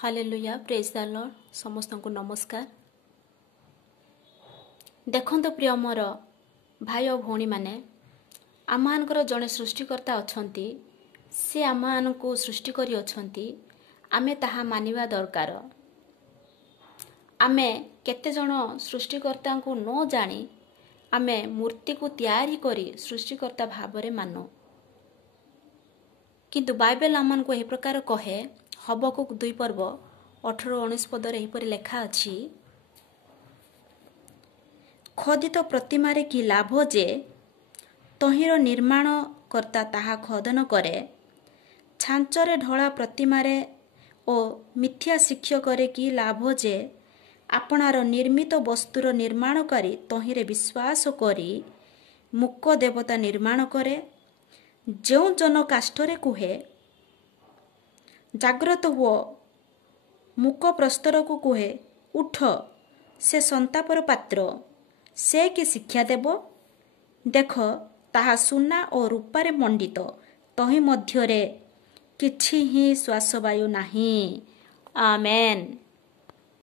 Hallelujah praise the Lord समस्त को नमस्कार। देखो प्रिय मोर भाई और भौणी माने आम मानकर जड़े सृष्टिकर्ता अछंती से आम मान को सृष्टि करी अछंती आमे ताहा मानिबा दरकार। आमे केते जण सृष्टिकर्ता को न जानी आमे मूर्ति को तैयारी करी सृष्टिकर्ता भावरे मानो, किंतु बाइबल आमान को एही प्रकार कहे। हबकुक 2 पर्व 18-19 पदर एहीपरि लेखा अछि, खोदित प्रतिमारे कि लाभ जे तहिर निर्माण कर्ता ताहा खदन करे, छांचरे ढोला प्रतिमारे ओ मिथ्या शिक्षकरे कि लाभ जे आपणार निर्मित वस्तुर निर्माणकारी तहिरे विश्वास करी मुक देवता निर्माण करे। जो जन काष्ठरे कुहे जाग्रत हुओ, मुक प्रस्तर को कुहे उठ, से संतापर पात्र, से कि शिक्षा देव। देख ताहा सुना और रूपारे मंडित, तहि मध्यरे किछि ही श्वासवायु नाही। आमेन।